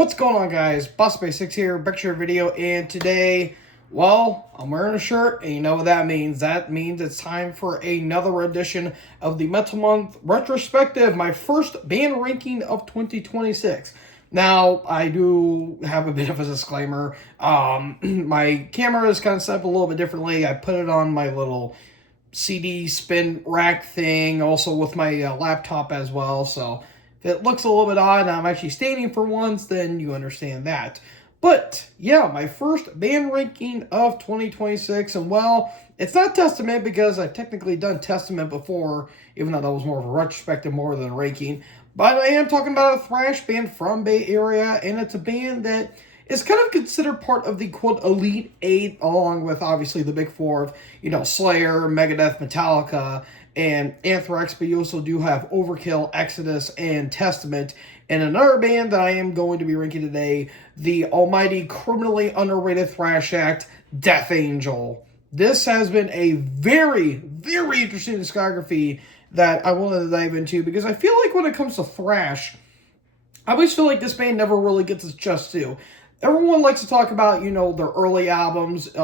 What's going on, guys? Boss6 here, back to your video, and today, well, I'm wearing a shirt, and you know what that means. That means it's time for another edition of the Metal Month Retrospective, my first band ranking of 2026. Now, I do have a bit of a disclaimer. My camera is kind of set up a little bit differently. I put it on my little CD spin rack thing, also with my laptop as well, so if it looks a little bit odd and I'm actually standing for once, then you understand that. But, yeah, my first band ranking of 2026, and well, it's not Testament because I've technically done Testament before, even though that was more of a retrospective more than a ranking. But I am talking about a thrash band from Bay Area, and it's a band that is kind of considered part of the, quote, Elite Eight, along with, obviously, the big four of, Slayer, Megadeth, Metallica, and Anthrax, but you also do have Overkill, Exodus, and Testament. And another band that I am going to be ranking today, the almighty, criminally underrated thrash act, Death Angel. This has been a very, very interesting discography that I wanted to dive into, because I feel like when it comes to thrash, I always feel like this band never really gets its just due. Everyone likes to talk about, their early albums,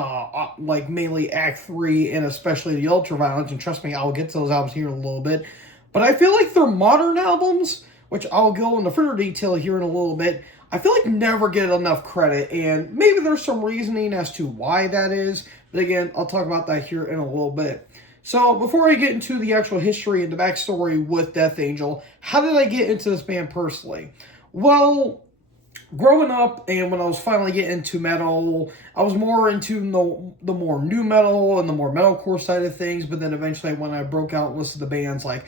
like mainly Act 3 and especially the Ultraviolence, and trust me, I'll get to those albums here in a little bit. But I feel like their modern albums, which I'll go into further detail here in a little bit, I feel like never get enough credit, and maybe there's some reasoning as to why that is, but again, I'll talk about that here in a little bit. So, before I get into the actual history and the backstory with Death Angel, how did I get into this band personally? Well, growing up, and when I was finally getting into metal, I was more into the more new metal and the more metalcore side of things, but then eventually when I broke out and listened to bands like,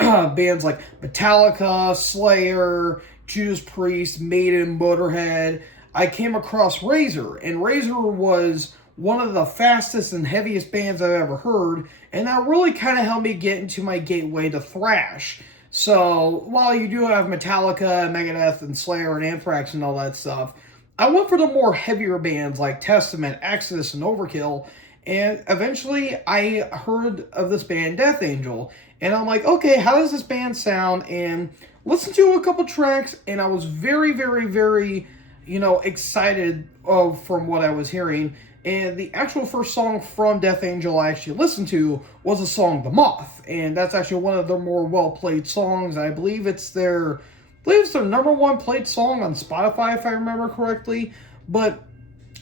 bands like Metallica, Slayer, Judas Priest, Maiden, Motorhead, I came across Razor, and Razor was one of the fastest and heaviest bands I've ever heard, and that really kind of helped me get into my gateway to thrash. So, while you do have Metallica, Megadeth, and Slayer, and Anthrax, and all that stuff, I went for the more heavier bands like Testament, Exodus, and Overkill, and eventually I heard of this band, Death Angel, and I'm like, okay, how does this band sound? And listened to a couple tracks, and I was very, very, very, excited from what I was hearing. And the actual first song from Death Angel I actually listened to was the song The Moth. And that's actually one of their more well-played songs. I believe it's their number one played song on Spotify, if I remember correctly. But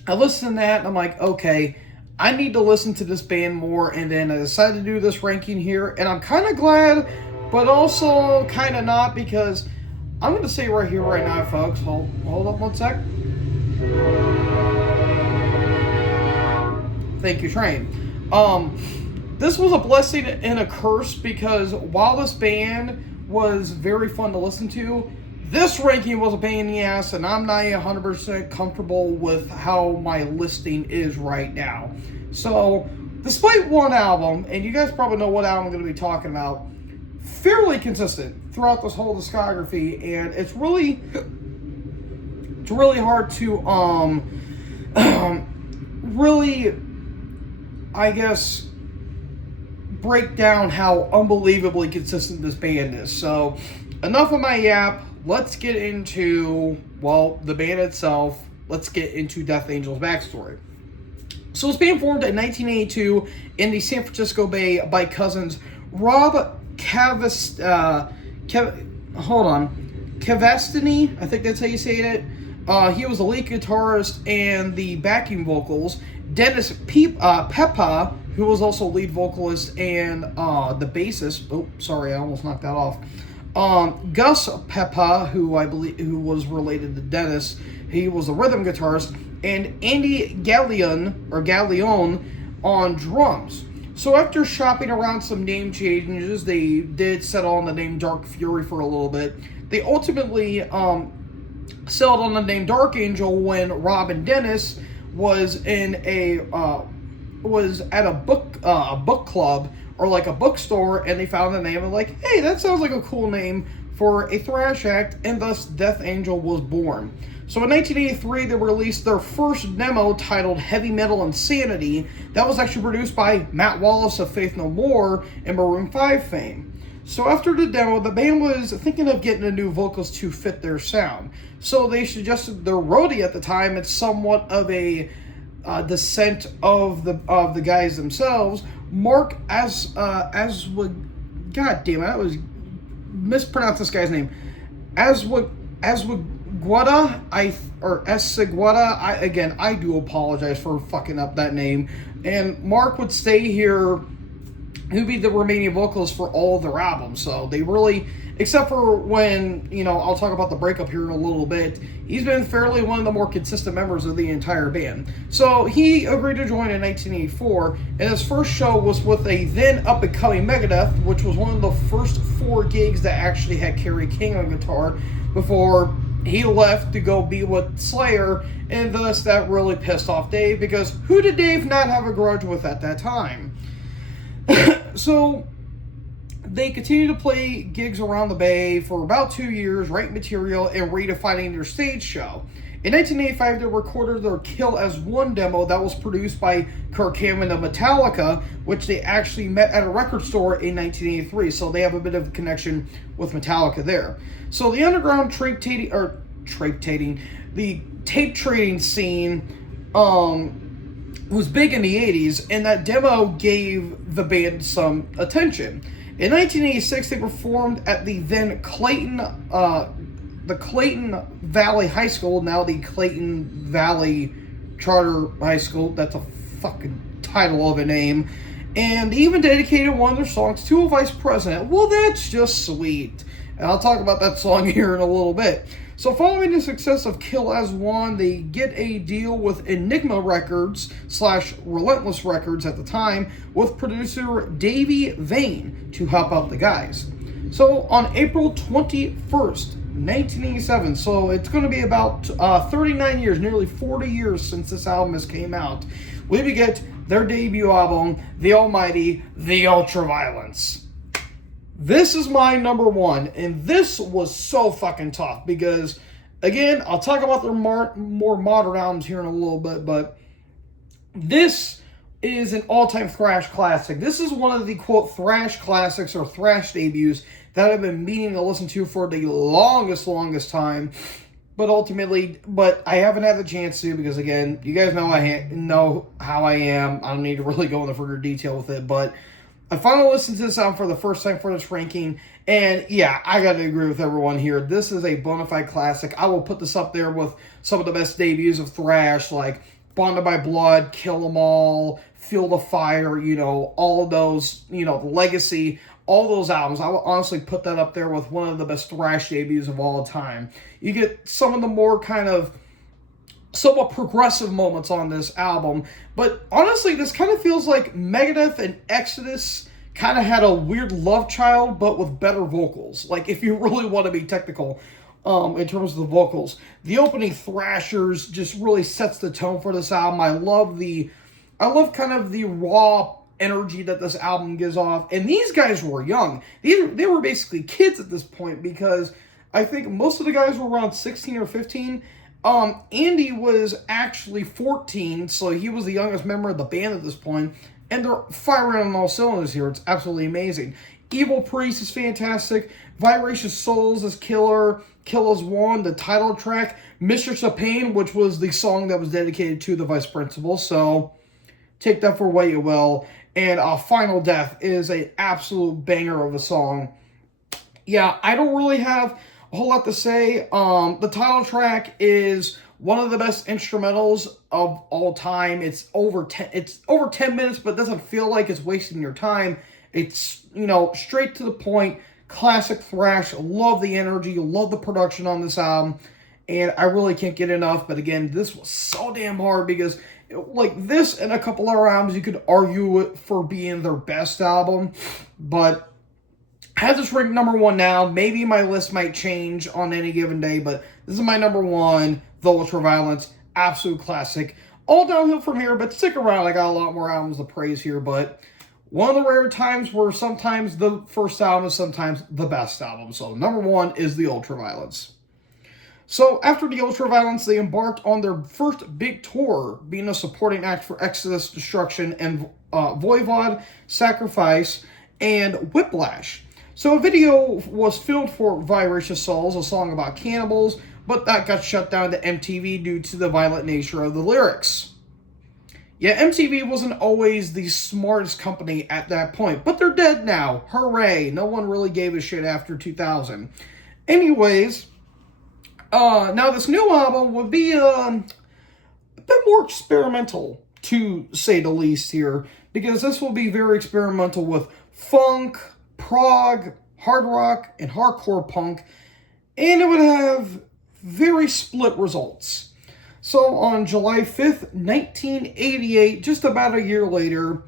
I listened to that, and I'm like, okay, I need to listen to this band more. And then I decided to do this ranking here. And I'm kind of glad, but also kind of not, because I'm going to say right here, right now, folks, hold up one sec. Thank you, Train. This was a blessing and a curse, because while this band was very fun to listen to, this ranking was a pain in the ass, and I'm not 100% comfortable with how my listing is right now. So, despite one album, and you guys probably know what album I'm going to be talking about, fairly consistent throughout this whole discography, and it's really hard to really, I guess, break down how unbelievably consistent this band is. So, enough of my yap. Let's get into, the band itself. Let's get into Death Angel's backstory. So, this band formed in 1982 in the San Francisco Bay by cousins Rob Cavestini, I think that's how you say it. He was the lead guitarist and the backing vocals. Dennis Peppa, who was also lead vocalist and the bassist. Oh, sorry, I almost knocked that off. Gus Peppa, who was related to Dennis, he was the rhythm guitarist, and Andy Gallion on drums. So after shopping around some name changes, they did settle on the name Dark Fury for a little bit. They ultimately settled on the name Dark Angel when Rob and Dennis was at a book club, or like a bookstore, and they found the name and like, hey, that sounds like a cool name for a thrash act, and thus Death Angel was born. So in 1983, they released their first demo titled Heavy Metal Insanity. That was actually produced by Matt Wallace of Faith No More and Maroon 5 fame. So after the demo, the band was thinking of getting a new vocals to fit their sound. So they suggested their roadie at the time. It's somewhat of a descent of the guys themselves. Mark as would, God damn it, I was mispronounced this guy's name. Aswiguada, I do apologize for fucking up that name. And Mark would stay here. He'd be the remaining vocals for all of their albums. So they really, except for when, I'll talk about the breakup here in a little bit, he's been fairly one of the more consistent members of the entire band. So he agreed to join in 1984, and his first show was with a then up-and-coming Megadeth, which was one of the first 4 gigs that actually had Kerry King on guitar before he left to go be with Slayer, and thus that really pissed off Dave, because who did Dave not have a grudge with at that time? So they continued to play gigs around the Bay for about 2 years, writing material and redefining their stage show. In 1985, they recorded their Kill as One demo that was produced by Kirk Hammond of Metallica, which they actually met at a record store in 1983, so they have a bit of a connection with Metallica there. So the underground the tape trading scene was big in the 80s, and that demo gave the band some attention. In 1986, they performed at the then Clayton Valley High School, now the Clayton Valley Charter High School. That's a fucking title of a name. And they even dedicated one of their songs to a vice president. Well, that's just sweet. And I'll talk about that song here in a little bit. So following the success of Kill as One, they get a deal with Enigma Records / Relentless Records at the time with producer Davey Vane to help out the guys. So on April 21st, 1987, so it's going to be about 39 years, nearly 40 years since this album has came out, we get their debut album, The Almighty, The Ultraviolence. This is my number one, and this was so fucking tough because, again, I'll talk about their more modern albums here in a little bit, but this is an all-time thrash classic. This is one of the, quote, thrash classics or thrash debuts that I've been meaning to listen to for the longest time, but I haven't had the chance to because, again, you guys know how I am. I don't need to really go into further detail with it, but I finally listened to this album for the first time for this ranking, and yeah, I gotta agree with everyone here. This is a bona fide classic. I will put this up there with some of the best debuts of thrash, like Bonded by Blood, Kill 'Em All, Feel the Fire, all of those, Legacy, all those albums. I will honestly put that up there with one of the best thrash debuts of all time. You get some of the more kind of somewhat progressive moments on this album, but honestly, this kind of feels like Megadeth and Exodus kind of had a weird love child, but with better vocals. Like, if you really want to be technical in terms of the vocals. The opening thrashers just really sets the tone for this album. I love kind of the raw energy that this album gives off, and these guys were young. They were basically kids at this point, because I think most of the guys were around 16 or 15. Andy was actually 14, so he was the youngest member of the band at this point, and they're firing on all cylinders here. It's absolutely amazing. Evil Priest is fantastic. Viracious Souls is killer. Kill as One, the title track. Mistress of Pain, which was the song that was dedicated to the Vice Principal, so take that for what you will. And Final Death is an absolute banger of a song. Yeah, I don't really have a whole lot to say. The title track is one of the best instrumentals of all time. It's over 10 minutes, but it doesn't feel like it's wasting your time. It's, straight to the point, classic thrash. Love the energy, love the production on this album, and I really can't get enough. But again, this was so damn hard because, like, this and a couple other albums, you could argue it for being their best album, but I have this ranked number one now. Maybe my list might change on any given day, but this is my number one, The Ultraviolence, absolute classic. All downhill from here, but stick around. I got a lot more albums to praise here, but one of the rare times where sometimes the first album is sometimes the best album. So number one is The Ultraviolence. So after The Ultraviolence, they embarked on their first big tour, being a supporting act for Exodus, Destruction, and Voivod, Sacrifice, and Whiplash. So a video was filmed for Vibracious Souls, a song about cannibals, but that got shut down to MTV due to the violent nature of the lyrics. Yeah, MTV wasn't always the smartest company at that point, but they're dead now. Hooray! No one really gave a shit after 2000. Anyways, now this new album would be a bit more experimental, to say the least here, because this will be very experimental with funk, prog, hard rock, and hardcore punk, and it would have very split results. So on July 5th, 1988, just about a year later,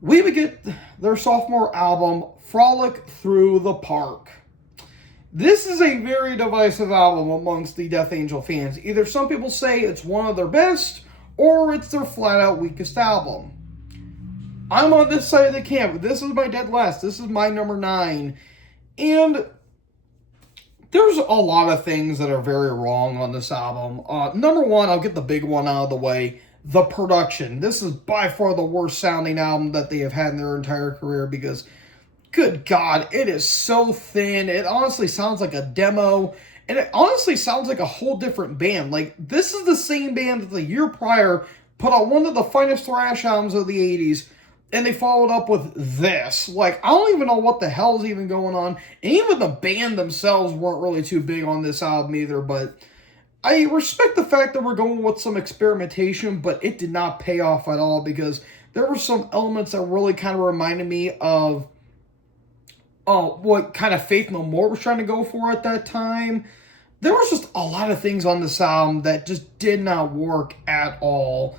we would get their sophomore album, Frolic Through the Park. This is a very divisive album amongst the Death Angel fans. Either some people say it's one of their best, or it's their flat-out weakest album. I'm on this side of the camp. This is my dead last. This is my number 9. And there's a lot of things that are very wrong on this album. Number 1, I'll get the big one out of the way. The production. This is by far the worst sounding album that they have had in their entire career because, good God, it is so thin. It honestly sounds like a demo. And it honestly sounds like a whole different band. Like, this is the same band that the year prior put out one of the finest thrash albums of the 80s. And they followed up with this. Like, I don't even know what the hell's even going on. And even the band themselves weren't really too big on this album either. But I respect the fact that we're going with some experimentation, but it did not pay off at all because there were some elements that really kind of reminded me of what kind of Faith No More was trying to go for at that time. There was just a lot of things on this album that just did not work at all.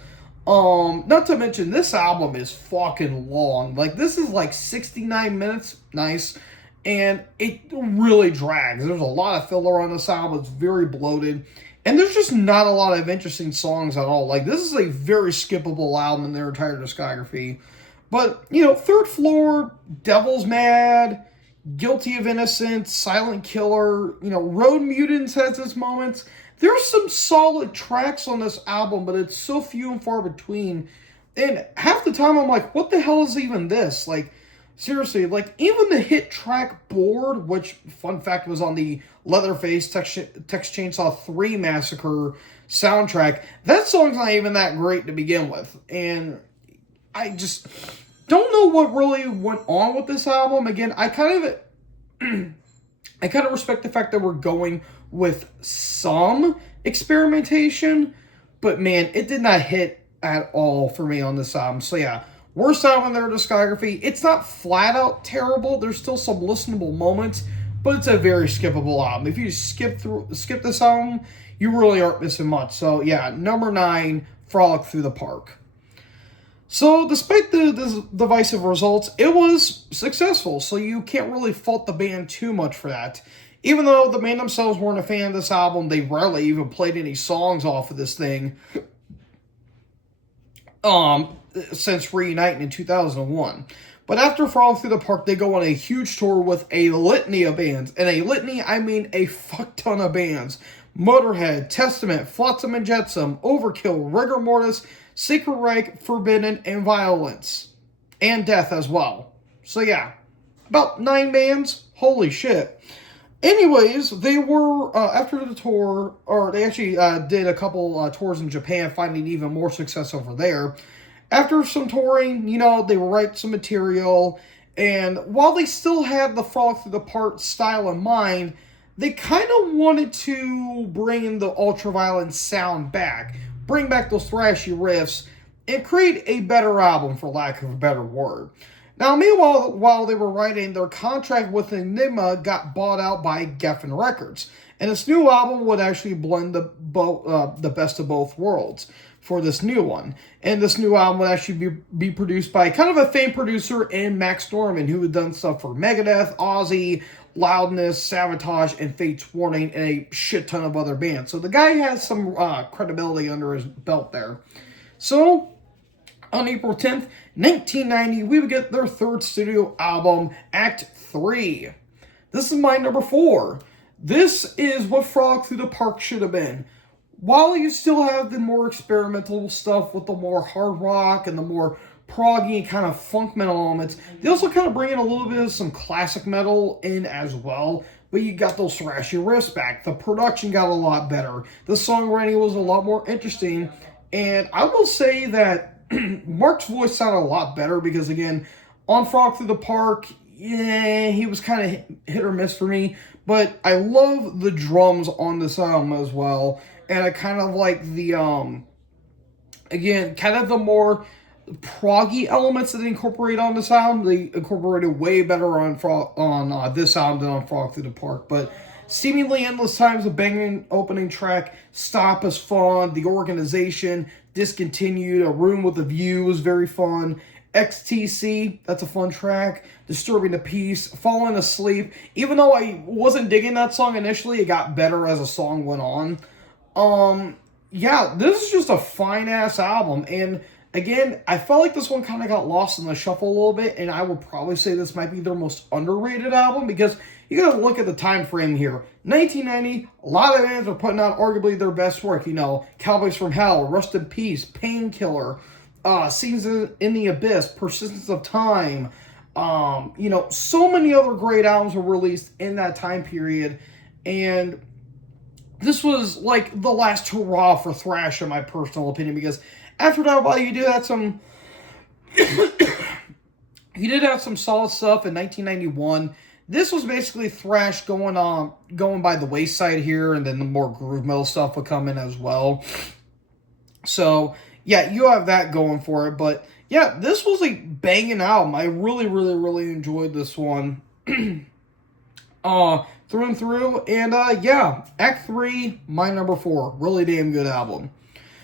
Not to mention, this album is fucking long. Like, this is like 69 minutes. Nice. And it really drags. There's a lot of filler on this album. It's very bloated. And there's just not a lot of interesting songs at all. Like, this is a very skippable album in their entire discography. But, you know, Third Floor, Devil's Mad, Guilty of Innocence, Silent Killer, you know, Road Mutants has its moments. There's some solid tracks on this album, but it's so few and far between. And half the time I'm like, what the hell is even this? Like, seriously, like, even the hit track Bored, which, fun fact, was on the Leatherface Texas Chainsaw 3 Massacre soundtrack, that song's not even that great to begin with. And I just don't know what really went on with this album. Again, I kind of respect the fact that we're going with some experimentation, but man, it did not hit at all for me on this album. So yeah, worst album in their discography. It's not flat out terrible. There's still some listenable moments, but it's a very skippable album. If you skip this album, you really aren't missing much. So yeah, number 9, Frolic Through the Park. So, despite the divisive results, it was successful, so you can't really fault the band too much for that. Even though the band themselves weren't a fan of this album, they rarely even played any songs off of this thing since reuniting in 2001. But after Frolic Through the Park, they go on a huge tour with a litany of bands. And a litany, I mean a fuck ton of bands. Motorhead, Testament, Flotsam and Jetsam, Overkill, Rigor Mortis, Sacred Reich, Forbidden, and Violence. And Death as well. So yeah, about 9 bands. Holy shit. Anyways, they were, after the tour, or they actually did a couple tours in Japan, finding even more success over there. After some touring, you know, they would write some material, and while they still had the Frolic Through the Park style in mind, they kind of wanted to bring the ultraviolent sound back, bring back those thrashy riffs, and create a better album, for lack of a better word. Now, meanwhile, while they were writing, their contract with Enigma got bought out by Geffen Records, and this new album would actually blend the best of both worlds for this new one. And this new album would actually be produced by kind of a famed producer in Max Norman, who had done stuff for Megadeth, Ozzy, Loudness, Sabotage, and Fate's Warning, and a shit ton of other bands. So the guy has some credibility under his belt there. So, on April 10th, 1990, we would get their third studio album, Act 3. This is my number 4. This is what Frolic Through the Park should have been. While you still have the more experimental stuff with the more hard rock and the more proggy kind of funk metal elements. They also kind of bring in a little bit of some classic metal in as well. But you got those thrashy riffs back. The production got a lot better. The songwriting was a lot more interesting. And I will say that Mark's voice sounded a lot better because, again, on Frog Through the Park, yeah, he was kind of hit or miss for me. But I love the drums on this album as well. And I kind of like the, again, kind of the more proggy elements that they incorporate on this album. They incorporated way better on this album than on Frog Through the Park. But Seemingly Endless Time's a banging opening track. Stop is fun. The Organization, Discontinued, A Room with a View was very fun. XTC, that's a fun track. Disturbing the Peace, Falling Asleep. Even though I wasn't digging that song initially, it got better as the song went on. Yeah, this is just a fine-ass album. And again, I felt like this one kind of got lost in the shuffle a little bit, and I would probably say this might be their most underrated album because you gotta look at the time frame here. 1990, a lot of bands are putting out arguably their best work. You know, Cowboys from Hell, Rust in Peace, Painkiller, Scenes in the Abyss, Persistence of Time. You know, so many other great albums were released in that time period, and this was like the last hurrah for thrash, in my personal opinion, because after that, while you did have some, you did have some solid stuff in 1991. This was basically thrash going by the wayside here, and then the more groove metal stuff would come in as well. So yeah, you have that going for it, but yeah, this was a banging album. I really, really, really enjoyed this one. Through and through. And yeah, Act 3, my number 4. Really damn good album.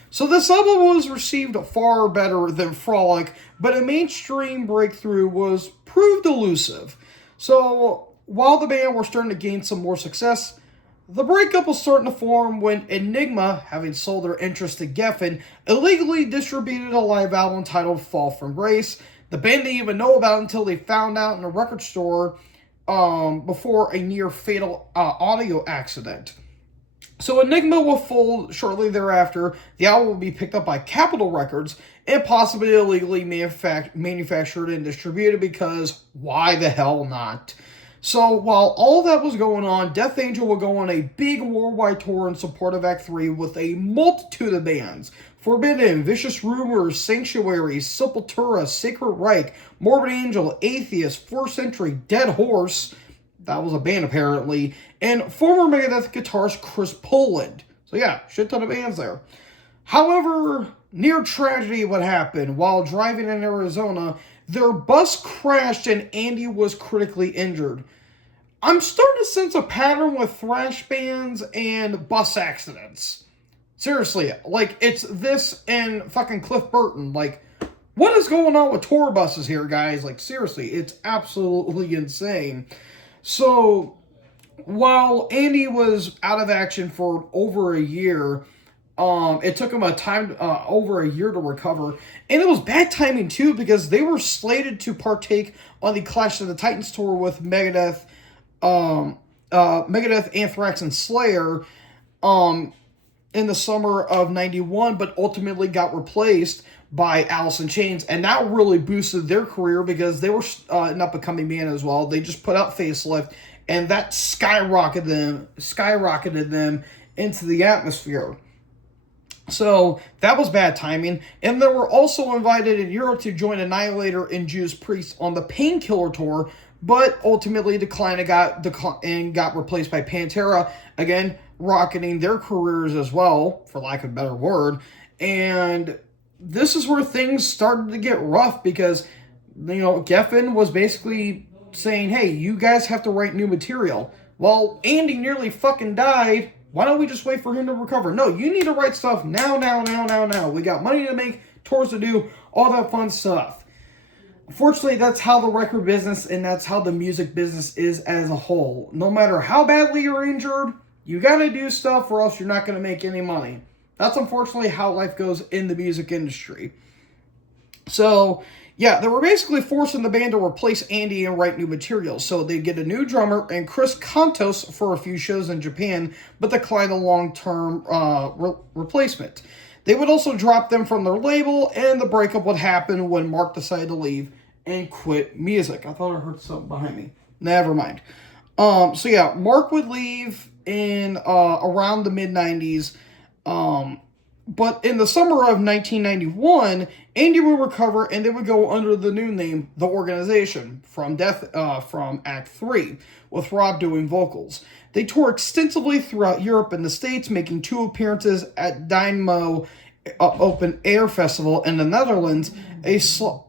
So this album was received far better than Frolic, but a mainstream breakthrough was proved elusive. So while the band were starting to gain some more success, the breakup was starting to form when Enigma, having sold their interest to Geffen, illegally distributed a live album titled Fall From Grace. The band didn't even know about it until they found out in a record store before a near-fatal audio accident. So Enigma will fold shortly thereafter. The album will be picked up by Capitol Records and possibly illegally manufactured and distributed because why the hell not? So while all that was going on, Death Angel will go on a big worldwide tour in support of Act 3 with a multitude of bands. Forbidden, Vicious Rumors, Sanctuary, Sepultura, Sacred Reich, Morbid Angel, Atheist, Fourth Century, Dead Horse, that was a band apparently, and former Megadeth guitarist Chris Poland. So yeah, shit ton of bands there. However, near tragedy would happen. While driving in Arizona, their bus crashed and Andy was critically injured. I'm starting to sense a pattern with thrash bands and bus accidents. Seriously, like, it's this and fucking Cliff Burton. Like, what is going on with tour buses here, guys? Like, seriously, it's absolutely insane. So, while Andy was out of action for over a year, it took him over a year to recover. And it was bad timing, too, because they were slated to partake on the Clash of the Titans tour with Megadeth, Anthrax, and Slayer, in the summer of 91, but ultimately got replaced by Alice in Chains, and that really boosted their career because they were an up-and-coming band as well. They just put out Facelift, and that skyrocketed them into the atmosphere. So that was bad timing, and they were also invited in Europe to join Annihilator and Judas Priest on the Painkiller tour, but ultimately declined and got replaced by Pantera, again rocketing their careers as well, for lack of a better word. And this is where things started to get rough because, you know, Geffen was basically saying, hey, you guys have to write new material. Well, Andy nearly fucking died. Why don't we just wait for him to recover? No, you need to write stuff now. We got money to make, tours to do, all that fun stuff. Unfortunately, that's how the record business and that's how the music business is as a whole. No matter how badly you're injured, you got to do stuff or else you're not going to make any money. That's unfortunately how life goes in the music industry. So, yeah, they were basically forcing the band to replace Andy and write new material. So they'd get a new drummer and Chris Kontos for a few shows in Japan, but declined a long-term replacement. They would also drop them from their label, and the breakup would happen when Mark decided to leave and quit music. I thought I heard something behind me. Never mind. So yeah, Mark would leave in around the mid-90s. But in the summer of 1991, Andy would recover and they would go under the new name The Organization from Act 3, with Rob doing vocals. They toured extensively throughout Europe and the States, making 2 appearances at Dynamo Open Air Festival in the Netherlands.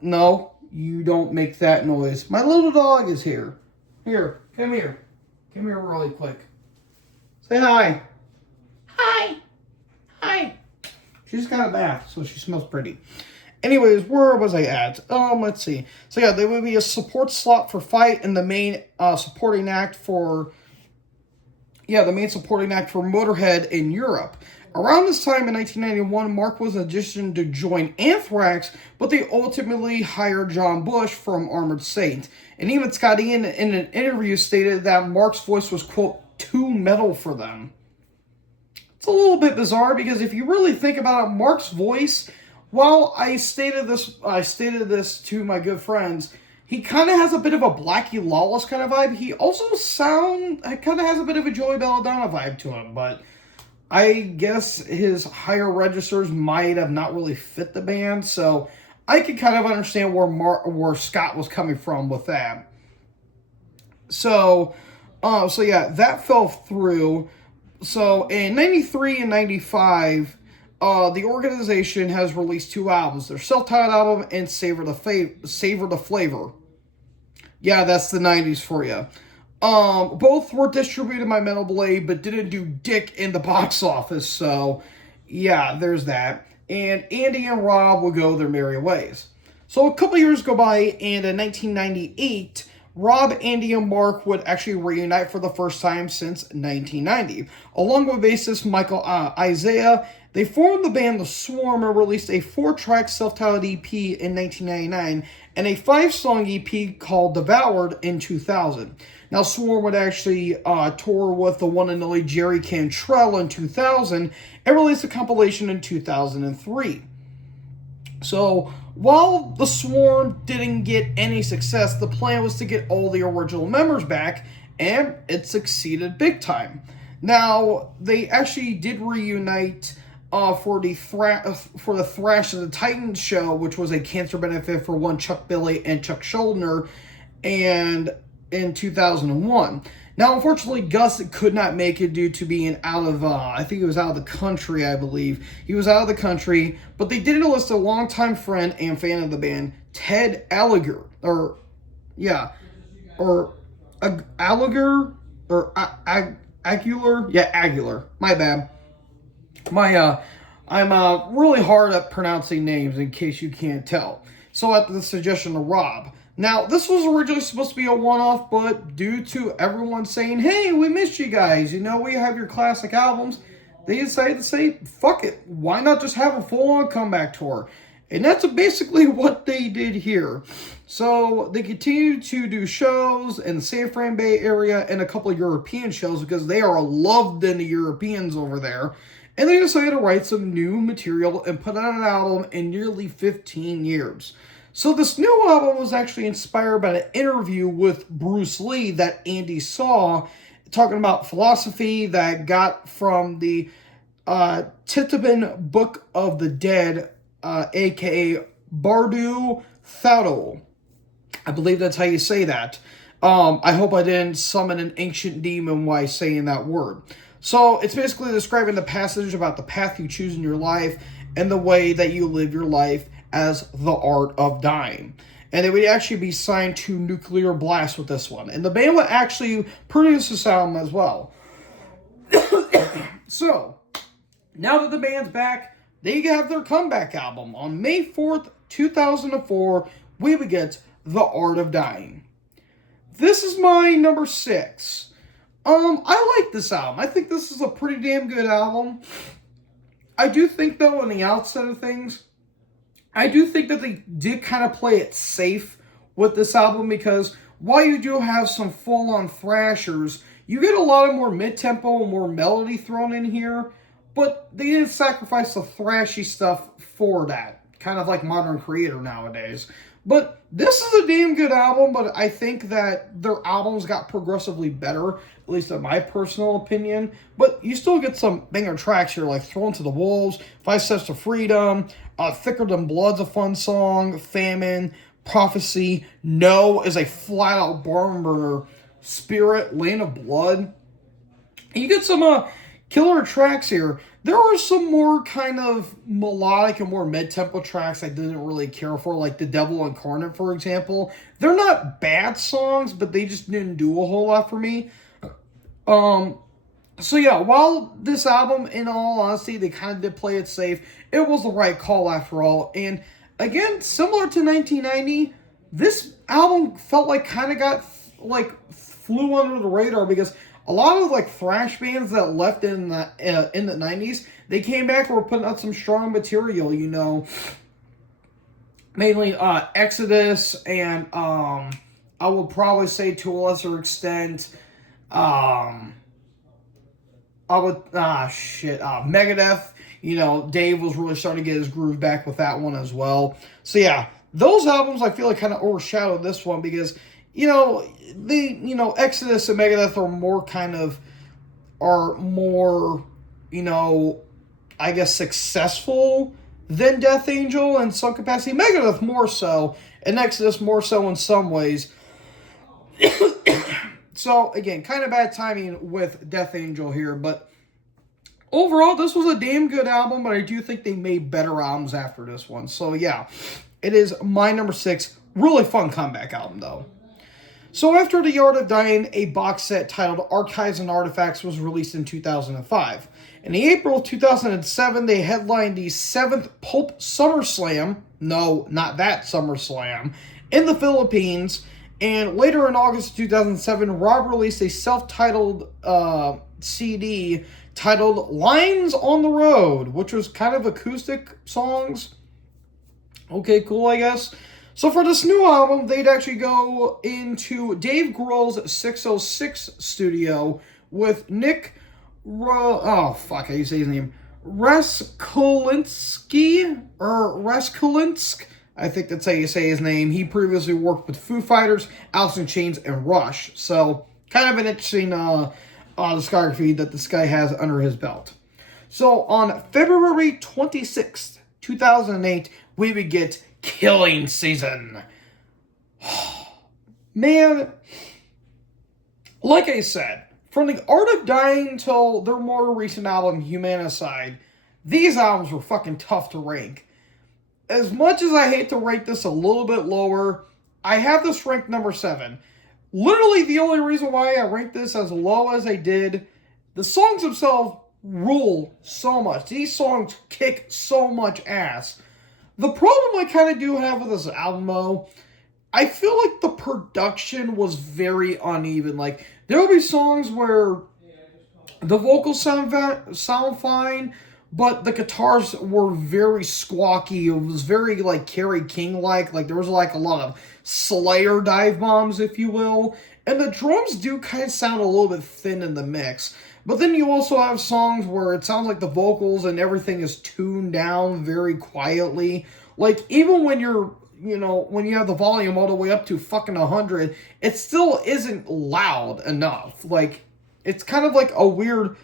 No, you don't make that noise. My little dog is here. Here, come here. Come here really quick. Say hi. Hi. Hi. She just got a bath, so she smells pretty. Anyways, where was I at? Let's see. So yeah, there would be a support slot for Fight and the main supporting act for Motorhead in Europe. Around this time in 1991, Mark was auditioned to join Anthrax, but they ultimately hired John Bush from Armored Saint. And even Scott Ian in an interview stated that Mark's voice was, quote, too metal for them. It's a little bit bizarre because if you really think about it, Mark's voice, while I stated this to my good friends, he kind of has a bit of a Blackie Lawless kind of vibe. He also kind of has a bit of a Joey Belladonna vibe to him, but I guess his higher registers might have not really fit the band, so I could kind of understand where Scott was coming from with that. So yeah, that fell through. So in 93 and 95, the organization has released 2 albums. Their self-titled album and Savor the Flavor. Yeah, that's the 90s for you. Both were distributed by Metal Blade, but didn't do dick in the box office. So, yeah, there's that. And Andy and Rob would go their merry ways. So a couple years go by, and in 1998, Rob, Andy, and Mark would actually reunite for the first time since 1990. Along with bassist Michael Isaiah, they formed the band The Swarm and released a 4-track self-titled EP in 1999 and a 5-song EP called Devoured in 2000. Now, Swarm would actually tour with the one and only Jerry Cantrell in 2000 and release a compilation in 2003. So, while the Swarm didn't get any success, the plan was to get all the original members back, and it succeeded big time. Now, they actually did reunite for the Thrash of the Titans show, which was a cancer benefit for one Chuck Billy and Chuck Schuldiner, and in 2001. Now, unfortunately, Gus could not make it due to being out of, I think he was out of the country, I believe. He was out of the country, but they did enlist a longtime friend and fan of the band, Ted Aguilar, Aguilar, my bad. I'm really hard at pronouncing names in case you can't tell. So at the suggestion of Rob. Now, this was originally supposed to be a one-off, but due to everyone saying, hey, we missed you guys, we have your classic albums, they decided to say, fuck it, why not just have a full-on comeback tour? And that's basically what they did here. So they continued to do shows in the San Fran Bay area and a couple of European shows because they are loved in the Europeans over there. And they decided to write some new material and put out an album in nearly 15 years. So this new album was actually inspired by an interview with Bruce Lee that Andy saw, talking about philosophy that got from the Tibetan Book of the Dead, a.k.a. Bardu Thodol. I believe that's how you say that. I hope I didn't summon an ancient demon while saying that word. So it's basically describing the passage about the path you choose in your life and the way that you live your life as the art of dying. And it would actually be signed to Nuclear Blast with this one. And the band would actually produce this album as well. So, now that the band's back, they have their comeback album. On May 4th, 2004, we would get The Art of Dying. This is my number 6. I like this album. I think this is a pretty damn good album. I do think, though, on the outset of things, I do think that they did kind of play it safe with this album because while you do have some full-on thrashers, you get a lot of more mid-tempo and more melody thrown in here. but they didn't sacrifice the thrashy stuff for that. Kind of like Modern Creator nowadays. But this is a damn good album, but I think that their albums got progressively better, at least in my personal opinion. But you still get some banger tracks here, like Thrown to the Wolves, 5 Steps to Freedom, Thicker Than Blood's a fun song, Famine, Prophecy, No is a flat-out barn burner, Spirit, Land of Blood. You get some killer tracks here. There are some more kind of melodic and more mid-tempo tracks I didn't really care for, like The Devil Incarnate, for example. They're not bad songs, but they just didn't do a whole lot for me. So yeah, while this album, in all honesty, they kind of did play it safe, it was the right call after all. And again, similar to 1990, this album felt like kind of got, like, flew under the radar because a lot of like thrash bands that left in the 90s, they came back and were putting out some strong material, you know. Mainly Exodus and I will probably say to a lesser extent Megadeth. You know, Dave was really starting to get his groove back with that one as well. So yeah, those albums I feel like kind of overshadowed this one because Exodus and Megadeth are more, I guess, successful than Death Angel in some capacity. Megadeth more so, and Exodus more so in some ways. So, again, kind of bad timing with Death Angel here, but overall, this was a damn good album, but I do think they made better albums after this one. So, yeah, it is my number 6. Really fun comeback album, though. So after The Art of Dying, a box set titled Archives and Artifacts was released in 2005. In April of 2007, they headlined the 7th Pulp SummerSlam, no, not that SummerSlam, in the Philippines. And later in August of 2007, Rob released a self-titled CD titled Lines on the Road, which was kind of acoustic songs. Okay, cool, I guess. So for this new album, they'd actually go into Dave Grohl's 606 studio with Nick how do you say his name? Raskolinsk. I think that's how you say his name. He previously worked with Foo Fighters, Alice in Chains, and Rush. So kind of an interesting discography that this guy has under his belt. So on February 26th, 2008, we would get Killing Season. Man, like I said, from The Art of Dying till their more recent album, Humanicide, these albums were fucking tough to rank. As much as I hate to rank this a little bit lower, I have this ranked number 7. Literally the only reason why I ranked this as low as I did, the songs themselves rule so much. These songs kick so much ass. The problem I kind of do have with this album, though, I feel like the production was very uneven. Like, there will be songs where the vocals sound fine, but the guitars were very squawky. It was very, like, Kerry King-like. Like, there was, like, a lot of Slayer dive bombs, if you will. And the drums do kind of sound a little bit thin in the mix. But then you also have songs where it sounds like the vocals and everything is tuned down very quietly. Like, even when you're, when you have the volume all the way up to fucking 100, it still isn't loud enough. Like, it's kind of like a weird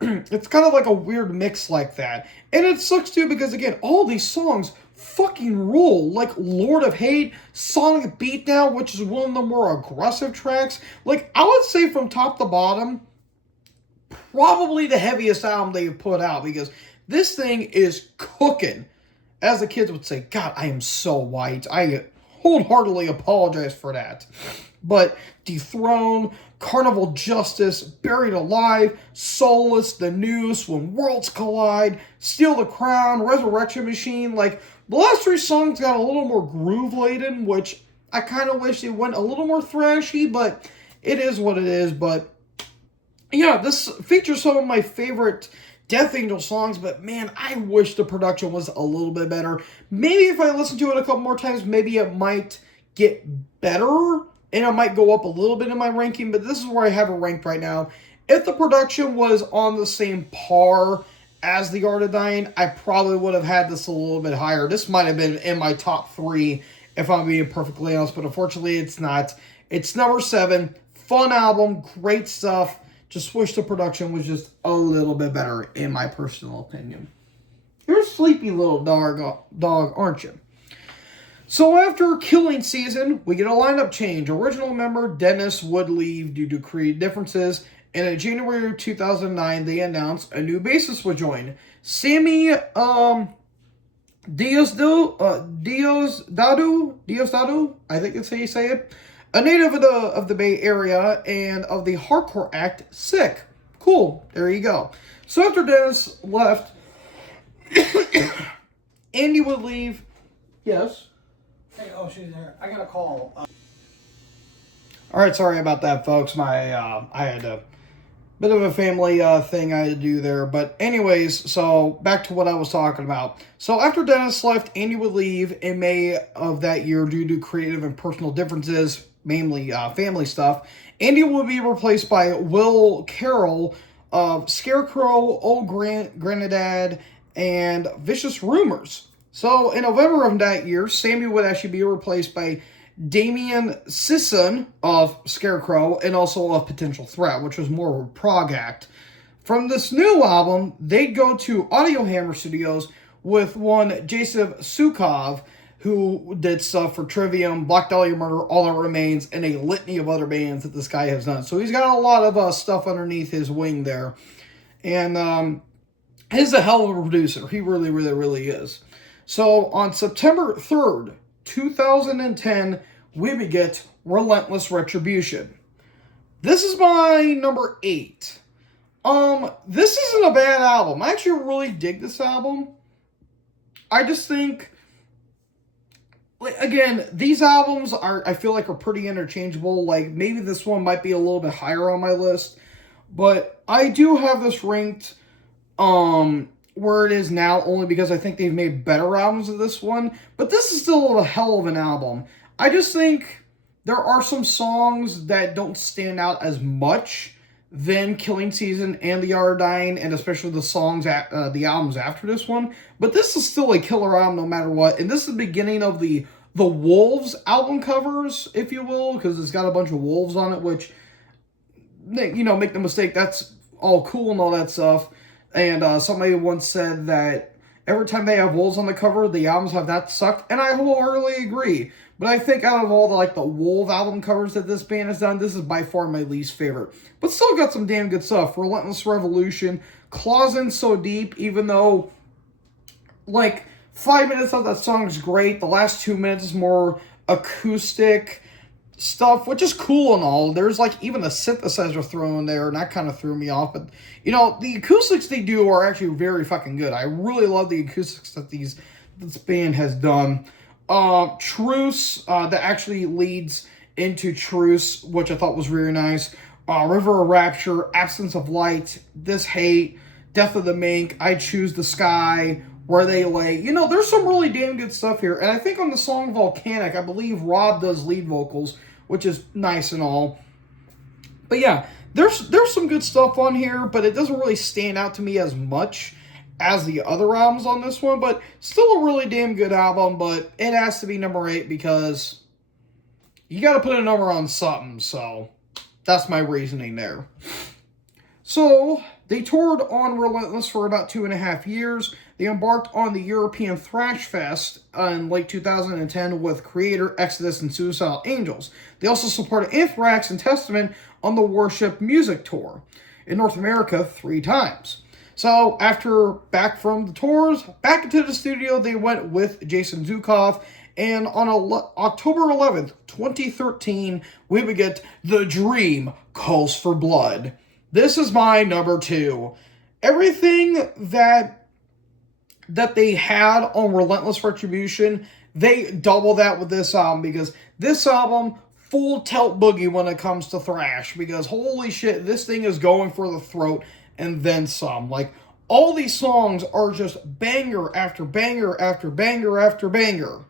mix like that. And it sucks too because, again, all these songs fucking rule. Like Lord of Hate, Sonic Beatdown, which is one of the more aggressive tracks. Like, I would say from top to bottom, probably the heaviest album they've put out because this thing is cooking. As the kids would say, God, I am so white. I wholeheartedly apologize for that. But Dethrone, Carnival Justice, Buried Alive, Soulless, The Noose, When Worlds Collide, Steal the Crown, Resurrection Machine, like, the last 3 songs got a little more groove-laden, which I kind of wish they went a little more thrashy, but it is what it is. But yeah, this features some of my favorite Death Angel songs, but man, I wish the production was a little bit better. Maybe if I listen to it a couple more times, maybe it might get better, and it might go up a little bit in my ranking, but this is where I have it ranked right now. If the production was on the same par as The Art of Dying, I probably would have had this a little bit higher. This might have been in my top 3, if I'm being perfectly honest, but unfortunately it's not. It's number 7. Fun album, great stuff. Just wish the production was just a little bit better, in my personal opinion. You're a sleepy little dog, aren't you? So after Killing Season, we get a lineup change. Original member Dennis would leave due to creative differences, and in January of 2009, they announced a new bassist would join. Sammy Diosdado, I think that's how you say it, a native of the Bay Area and of the hardcore act Sick. Cool, there you go. So after Dennis left, Andy would leave. Yes. Hey, oh, she's there. I got a call. All right, sorry about that, folks. I had a bit of a family thing I had to do there. But anyways, so back to what I was talking about. So after Dennis left, Andy would leave in May of that year due to creative and personal differences, mainly family stuff. Andy would be replaced by Will Carroll of Scarecrow, Old Granddad, and Vicious Rumors. So in November of that year, Sammy would actually be replaced by Damian Sisson of Scarecrow and also of Potential Threat, which was more of a prog act. From this new album, they'd go to Audio Hammer Studios with one Jason Sukov, who did stuff for Trivium, Black Dahlia Murder, All That Remains, and a litany of other bands that this guy has done. So he's got a lot of stuff underneath his wing there. And he's a hell of a producer. He really, really, really is. So on September 3rd, 2010, we get Relentless Retribution. This is my number 8. This isn't a bad album. I actually really dig this album. I just think, again, these albums I feel like are pretty interchangeable. Like, maybe this one might be a little bit higher on my list. But I do have this ranked, where it is now, only because I think they've made better albums than this one. But this is still a hell of an album. I just think there are some songs that don't stand out as much than Killing Season and The Art of Dying, and especially the songs the albums after this one. But this is still a killer album no matter what. And this is the beginning of the Wolves album covers, if you will, because it's got a bunch of wolves on it, which, you know, make no mistake, that's all cool and all that stuff. And somebody once said that every time they have wolves on the cover, the albums have not sucked, and I wholeheartedly agree. But I think out of all the wolf album covers that this band has done, this is by far my least favorite. But still got some damn good stuff. Relentless Revolution, Claws In So Deep, even though 5 minutes of that song is great, the last 2 minutes is more acoustic stuff, which is cool and all. There's even a synthesizer thrown in there, and that kind of threw me off. But the acoustics they do are actually very fucking good. I really love the acoustics that this band has done. Truce, that actually leads into Truce, which I thought was really nice. River of Rapture, Absence of Light, This Hate, Death of the Mink, I Choose the Sky, Where They Lay. There's some really damn good stuff here. And I think on the song Volcanic, I believe Rob does lead vocals, which is nice and all. But yeah, there's some good stuff on here, but it doesn't really stand out to me as much as the other albums on this one. But still a really damn good album, but it has to be number 8 because you got to put a number on something. So that's my reasoning there. So they toured on Relentless for about 2.5 years. They embarked on the European Thrash Fest in late 2010 with Creator, Exodus, and Suicidal Angels. They also supported Anthrax and Testament on the Worship Music Tour in North America 3 times. So after back from the tours, back into the studio, they went with Jason Zukov. And on October 11th, 2013, we would get The Dream Calls for Blood. This is my number 2. Everything that they had on Relentless Retribution, they double that with this album, because this album, full tilt boogie when it comes to thrash, because holy shit, this thing is going for the throat and then some. All these songs are just banger after banger after banger after banger.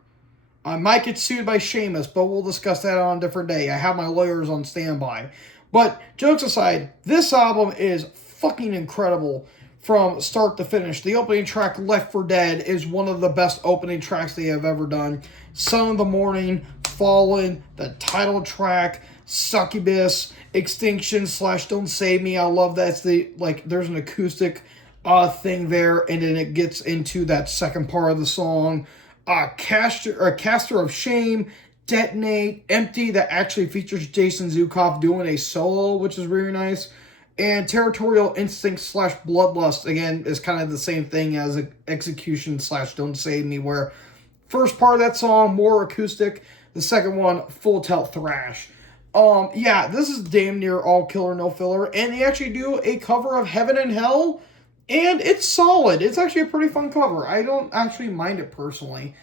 I might get sued by Seamus, but we'll discuss that on a different day. I have my lawyers on standby. But jokes aside, this album is fucking incredible. from start to finish. The opening track, Left for Dead, is one of the best opening tracks they have ever done. Son of the Morning, Fallen, the title track, Succubus, Extinction / Don't Save Me. I love that. It's there's an acoustic thing there, and then it gets into that second part of the song. Caster of Shame, Detonate, Empty, that actually features Jason Zukov doing a solo, which is really nice. And Territorial Instinct / Bloodlust, again, is kind of the same thing as Execution / Don't Save Me, where first part of that song, more acoustic. The second one, full tilt thrash. Yeah, this is damn near all killer, no filler. And they actually do a cover of Heaven and Hell, and it's solid. It's actually a pretty fun cover. I don't actually mind it personally.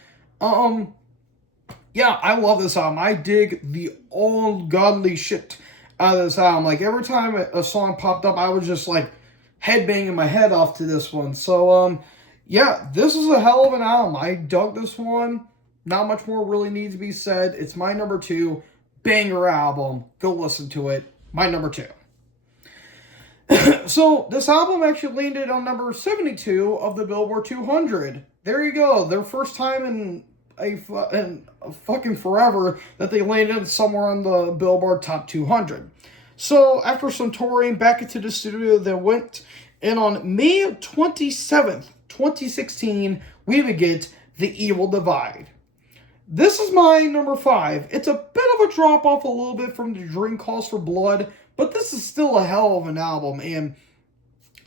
Yeah, I love this album. I dig the ungodly shit out of this album. Like, every time a song popped up, I was just, like, headbanging my head off to this one. So, yeah, this is a hell of an album. I dug this one. Not much more really needs to be said. It's my number 2. Banger album. Go listen to it. My number 2. So, this album actually landed on number 72 of the Billboard 200. There you go. Their first time in a fucking forever that they landed somewhere on the Billboard Top 200. So, after some touring back into the studio, they went, and on May 27th, 2016, we would get The Evil Divide. This is my number 5. It's a bit of a drop off a little bit from The Dream Calls for Blood, but this is still a hell of an album. And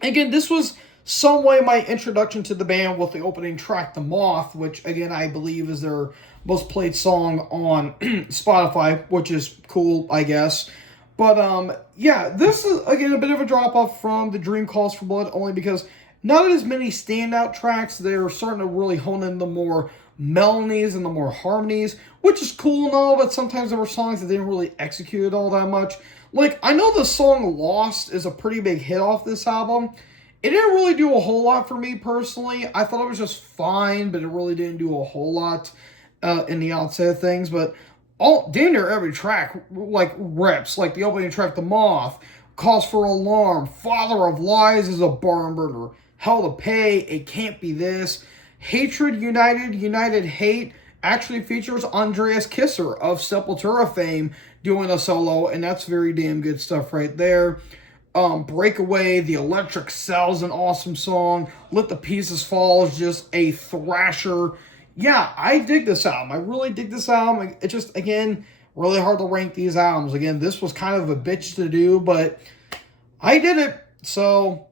again, this was some way my introduction to the band with the opening track, The Moth, which again I believe is their most played song on Spotify, which is cool, I guess. But yeah, this is again a bit of a drop off from The Dream Calls for Blood, only because not as many standout tracks. They're starting to really hone in the more melodies and the more harmonies, which is cool and all, but sometimes there were songs that didn't really execute it all that much. Like, I know the song Lost is a pretty big hit off this album. It didn't really do a whole lot for me personally. I thought it was just fine, but it really didn't do a whole lot in the outset of things. But damn near every track, like, reps. Like the opening track, The Moth, Cause for Alarm, Father of Lies is a barn burner, Hell to Pay, It Can't Be This, Hatred United, United Hate actually features Andreas Kisser of Sepultura fame doing a solo, and that's very damn good stuff right there. Breakaway, The Electric Cell's an awesome song. Let the Pieces Fall is just a thrasher. Yeah, I dig this album. I really dig this album. It's just, again, really hard to rank these albums. Again, this was kind of a bitch to do, but I did it. So,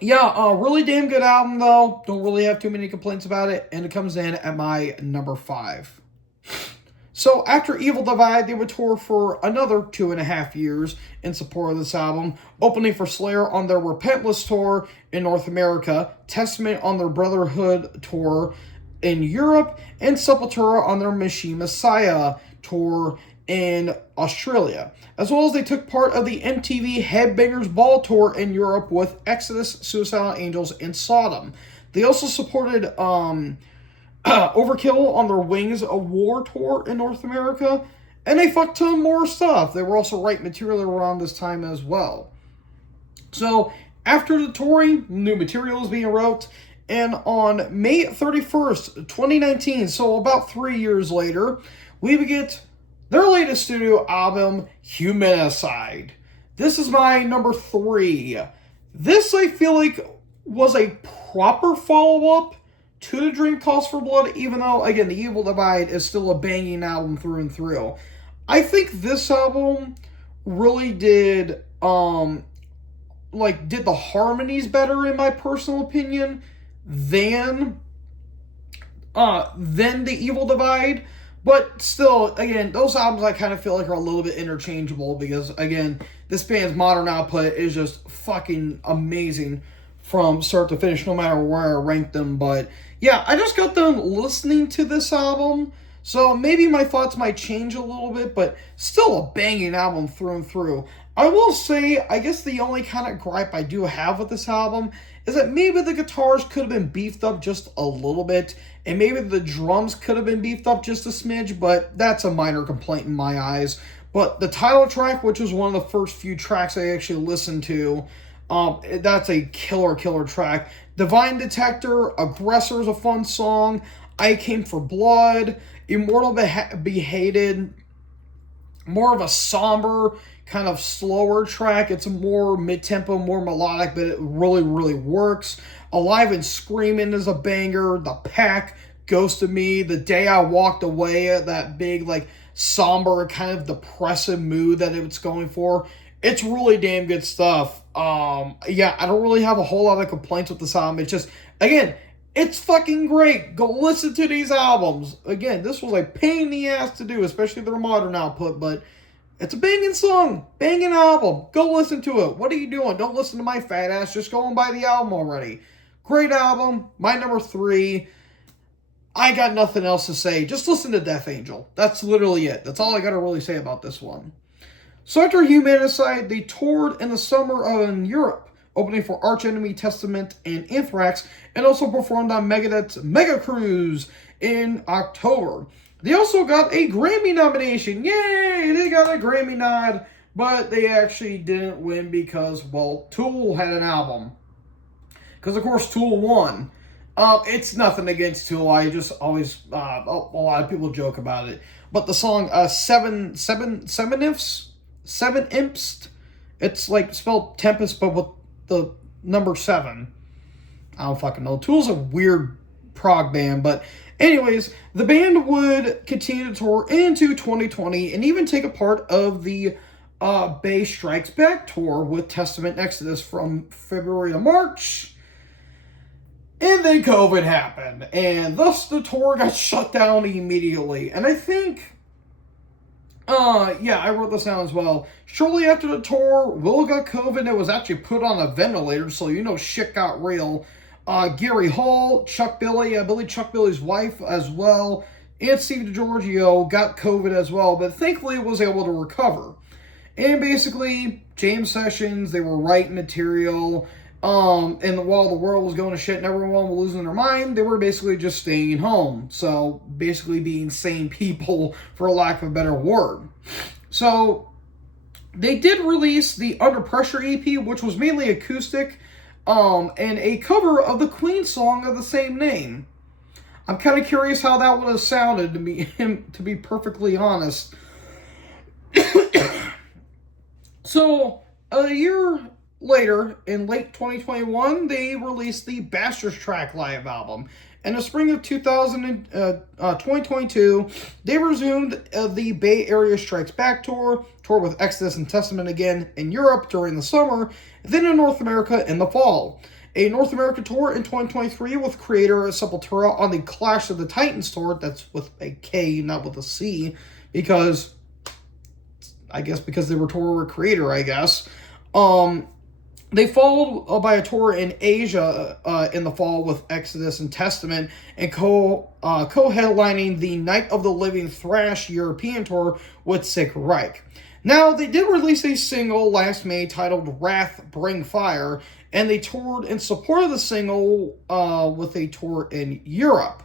yeah, really damn good album, though. Don't really have too many complaints about it. And it comes in at my number 5. So, after Evil Divide, they would tour for another 2.5 years in support of this album, opening for Slayer on their Repentless tour in North America, Testament on their Brotherhood tour in Europe, and Sepultura on their Machine Messiah tour in Australia. As well as they took part of the MTV Headbangers Ball tour in Europe with Exodus, Suicidal Angels, and Sodom. They also supported Overkill on their Wings of War tour in North America, and they fucked ton more stuff. They were also writing material around this time as well. So, after the touring, new material is being wrote, and on May 31st, 2019, so about 3 years later, we would get their latest studio album, Humanicide. This is my number 3. This, I feel like, was a proper follow-up to The Dream Calls for Blood, even though, again, The Evil Divide is still a banging album through and through. I think this album really did the harmonies better, in my personal opinion, than The Evil Divide. But still, again, those albums I kind of feel like are a little bit interchangeable because, again, this band's modern output is just fucking amazing from start to finish, no matter where I rank them. But yeah, I just got done listening to this album, so maybe my thoughts might change a little bit, but still a banging album through and through. I will say, I guess the only kind of gripe I do have with this album is that maybe the guitars could have been beefed up just a little bit, and maybe the drums could have been beefed up just a smidge, but that's a minor complaint in my eyes. But the title track, which was one of the first few tracks I actually listened to, That's a killer track. Divine Detector, Aggressor is a fun song. I Came for Blood, Immortal Be Hated, more of a somber, kind of slower track. It's more mid-tempo, more melodic, but it really works. Alive and Screaming is a banger. The Pack, Ghost of Me, The Day I Walked Away, that big, like, somber, kind of depressive mood that it's going for. It's really damn good stuff. Yeah, I don't really have a whole lot of complaints with this album. It's just, again, it's fucking great. Go listen to these albums. Again, this was a pain in the ass to do, especially their modern output, but it's a banging song, banging album. Go listen to it. What are you doing? Don't listen to my fat ass. Just go and buy the album already. Great album. My number 3. I got nothing else to say. Just listen to Death Angel. That's literally it. That's all I got to really say about this one. So after Humanicide, they toured in the summer in Europe, opening for Arch Enemy, Testament, and Anthrax, and also performed on Megadeth's Mega Cruise in October. They also got a Grammy nomination. Yay! They got a Grammy nod, but they actually didn't win because, well, Tool had an album. Because, of course, Tool won. It's nothing against Tool. I just always, a lot of people joke about it. But the song, Seven Imps, it's like spelled Tempest, but with the number 7. I don't fucking know. Tool's a weird prog band, but anyways, the band would continue to tour into 2020 and even take a part of the Bay Strikes Back tour with Testament and Exodus from February to March. And then COVID happened, and thus the tour got shut down immediately. And I think, I wrote this down as well. Shortly after the tour, Will got COVID and it was actually put on a ventilator, so you know shit got real. Gary Hall, Chuck Billy, I believe Chuck Billy's wife as well, and Steve DiGiorgio got COVID as well, but thankfully was able to recover. And basically, jam sessions, they were writing material, and while the world was going to shit and everyone was losing their mind, they were basically just staying home. So, basically being sane people, for lack of a better word. So, they did release the Under Pressure EP, which was mainly acoustic, and a cover of the Queen song of the same name. I'm kind of curious how that would have sounded, to be perfectly honest. So, a year later, in late 2021, they released the Bastards Track live album. In the spring of 2022, they resumed the Bay Area Strikes Back tour with Exodus and Testament again in Europe during the summer, then in North America in the fall. A North American tour in 2023 with Creator Sepultura on the Clash of the Titans tour, that's with a K, not with a C, because they were touring with Creator, I guess. They followed by a tour in Asia in the fall with Exodus and Testament, and co-headlining the Night of the Living Thrash European tour with Sacred Reich. Now, they did release a single last May titled Wrath Bring Fire, and they toured in support of the single with a tour in Europe.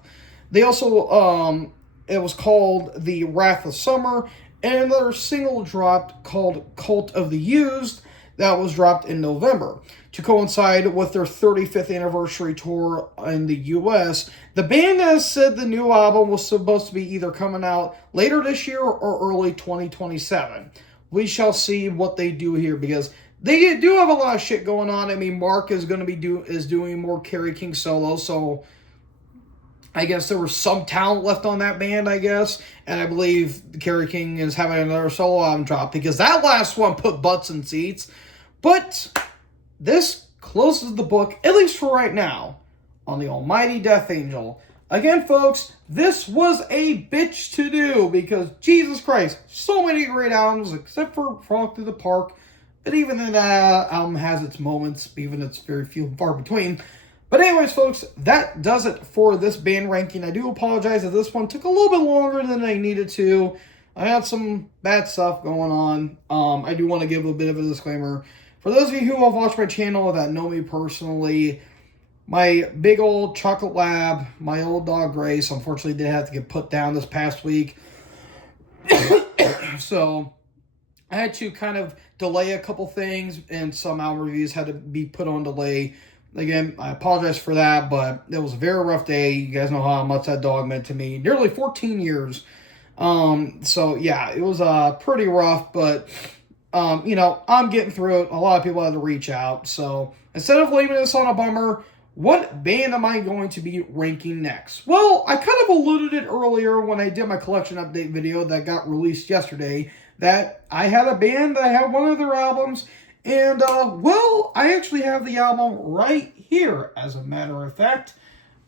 They also, it was called The Wrath of Summer, and another single dropped called Cult of the Used, that was dropped in November. To coincide with their 35th anniversary tour in the US, the band has said the new album was supposed to be either coming out later this year or early 2027. We shall see what they do here, because they do have a lot of shit going on. I mean, Mark is going to be doing more Kerry King solos, so I guess there was some talent left on that band, I guess. And I believe Kerry King is having another solo album drop, because that last one put butts in seats. But this closes the book, at least for right now, on the almighty Death Angel. Again, folks, this was a bitch to do, because Jesus Christ, so many great albums, except for Frolic Through the Park. But even that album has its moments, even it's very few and far between. But anyways, folks, that does it for this band ranking. I do apologize that this one took a little bit longer than I needed to. I had some bad stuff going on. I do want to give a bit of a disclaimer. For those of you who have watched my channel that know me personally, my big old chocolate lab, my old dog Grace, unfortunately did have to get put down this past week. So, I had to kind of delay a couple things, and some album reviews had to be put on delay. Again, I apologize for that, but it was a very rough day. You guys know how much that dog meant to me. Nearly 14 years. So yeah, it was pretty rough, but you know, I'm getting through it. A lot of people had to reach out. So instead of leaving this on a bummer, what band am I going to be ranking next? Well, I kind of alluded it earlier when I did my collection update video that got released yesterday, that I had a band that I had one of their albums, and well, I actually have the album right here, as a matter of fact.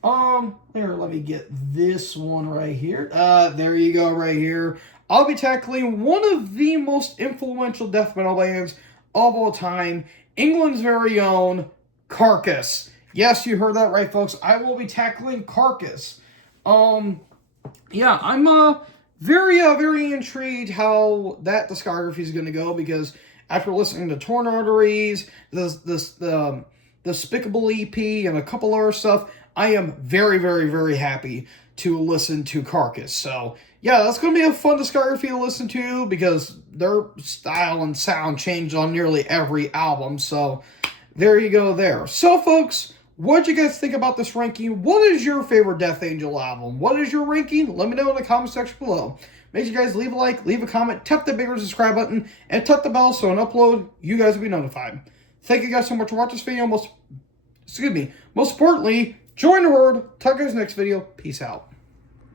Here, let me get this one right here. There you go, right here. I'll be tackling one of the most influential death metal bands of all time, England's very own Carcass. Yes, you heard that right, folks. I will be tackling Carcass. Yeah, I'm very intrigued how that discography is going to go, because after listening to Torn Arteries, the Despicable EP, and a couple other stuff, I am very happy to listen to Carcass. So yeah, that's going to be a fun discography to listen to, because their style and sound changed on nearly every album. So there you go there. So folks, what did you guys think about this ranking? What is your favorite Death Angel album? What is your ranking? Let me know in the comment section below. Make sure you guys leave a like, leave a comment, tap the bigger subscribe button, and tap the bell so an upload, you guys will be notified. Thank you guys so much for watching this video. Most importantly, join the herd. Talk to you guys next video. Peace out.